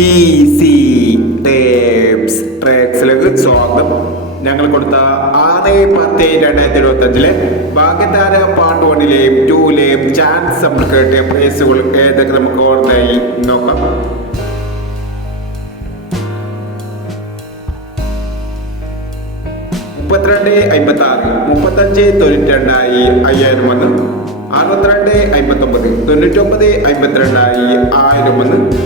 Easy tapes ട്രാക്സിലേക്ക് സ്വാഗതം. ഞങ്ങൾ കൊടുത്ത 6/10/2025 ഭാഗ്യതാര പാർട്ട് 1-ലെയും 2-ലെയും ചാൻസ് നമ്മൾ കേട്ടിയ പ്രൈസുകൾ ഏതൊക്കെ നമുക്ക് ഓർമ്മയായി നോക്കാം. $32,56 $35,92 5001 $62,59 $99,52 1001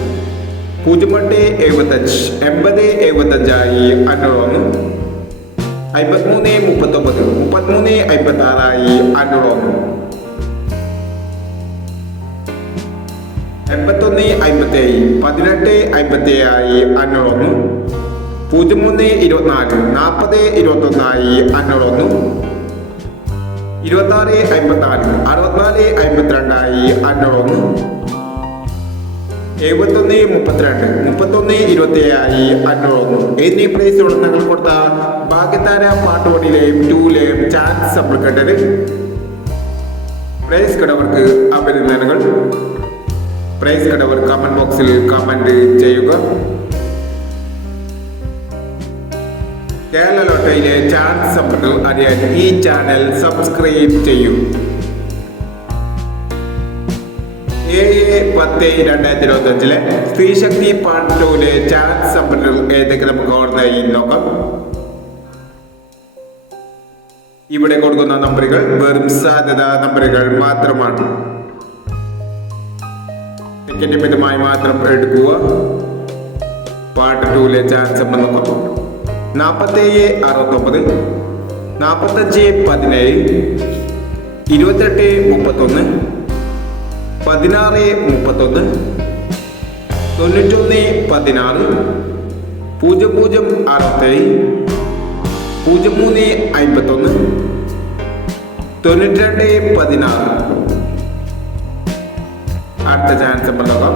0875 80,75 501 53,39 33,56 501 81,57 18,57 501 03,24 40,21 501 26,54 64,52 501 71,32 31,27 501 എന്നീ പ്രൈസുകൾ ഞങ്ങൾ കൊടുത്ത ഭാഗ്യതാര പാർട്ട് 1-ലെയും 2-ലെയും ചാൻസ് നമ്മൾ കേട്ടത്. പ്രൈസ് കടവർക്ക് അഭിനന്ദനങ്ങൾ. പ്രൈസ് കടവർ കമന്റ് ബോക്സിൽ കമന്റ് ചെയ്യുക. കേരള ലോട്ടറിയിലെ ചാൻസ് സമ്പത്തുകൾ അറിയാൻ ഈ ചാനൽ സബ്സ്ക്രൈബ് ചെയ്യൂ. 7/10/2025 സ്ത്രീശക്തി പാർട്ട് 2-ലെ ചാൻസ് സമ്പത്തുകൾ ഏതൊക്കെ നമുക്ക് ഓർമ്മയായി നോക്കാം. ഇവിടെ കൊടുക്കുന്ന നമ്പറുകൾ വെറും സാധ്യതാ നമ്പറുകൾ മാത്രമാണ്. ടിക്കറ്റ് മിതമായി മാത്രം എടുക്കുക. പാർട്ട് 2-ലെ ചാൻസ് നമ്മൾ നോക്കാം. 47-69 45-17 28-31 16-31 91-16 00-67 03-51 92-16. അടുത്ത ചാൻസ് നമ്മൾ നോക്കാം.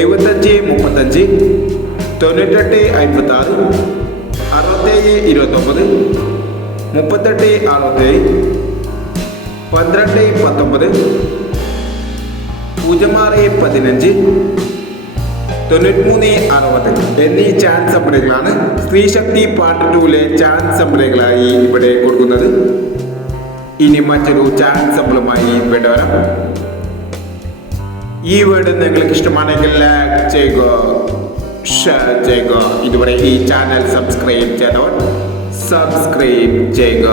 75-35 98-56 67-29 38-67 12-19 06-15 93-60 എന്നീ ചാൻസ് നമ്പറുകളാണ് സ്ത്രീശക്തി പാർട്ട് 2-ലെ ചാൻസ് നമ്പറുകളായി ഇവിടെ കൊടുക്കുന്നത്. ഇനി മറ്റൊരു ചാൻസ് നമ്പറുമായി ഇവിടെ വരാം. ഈ വീഡിയോ നിങ്ങൾക്ക് ഇഷ്ടമാണെങ്കിൽ ലൈക്ക് ചെയ്യുക, ഷെയർ ചെയ്യുക. ഇതുവരെ ഈ ചാനൽ സബ്സ്ക്രൈബ് ചെയ്തവർ സബ്സ്ക്രൈബ് ചെയ്യുക.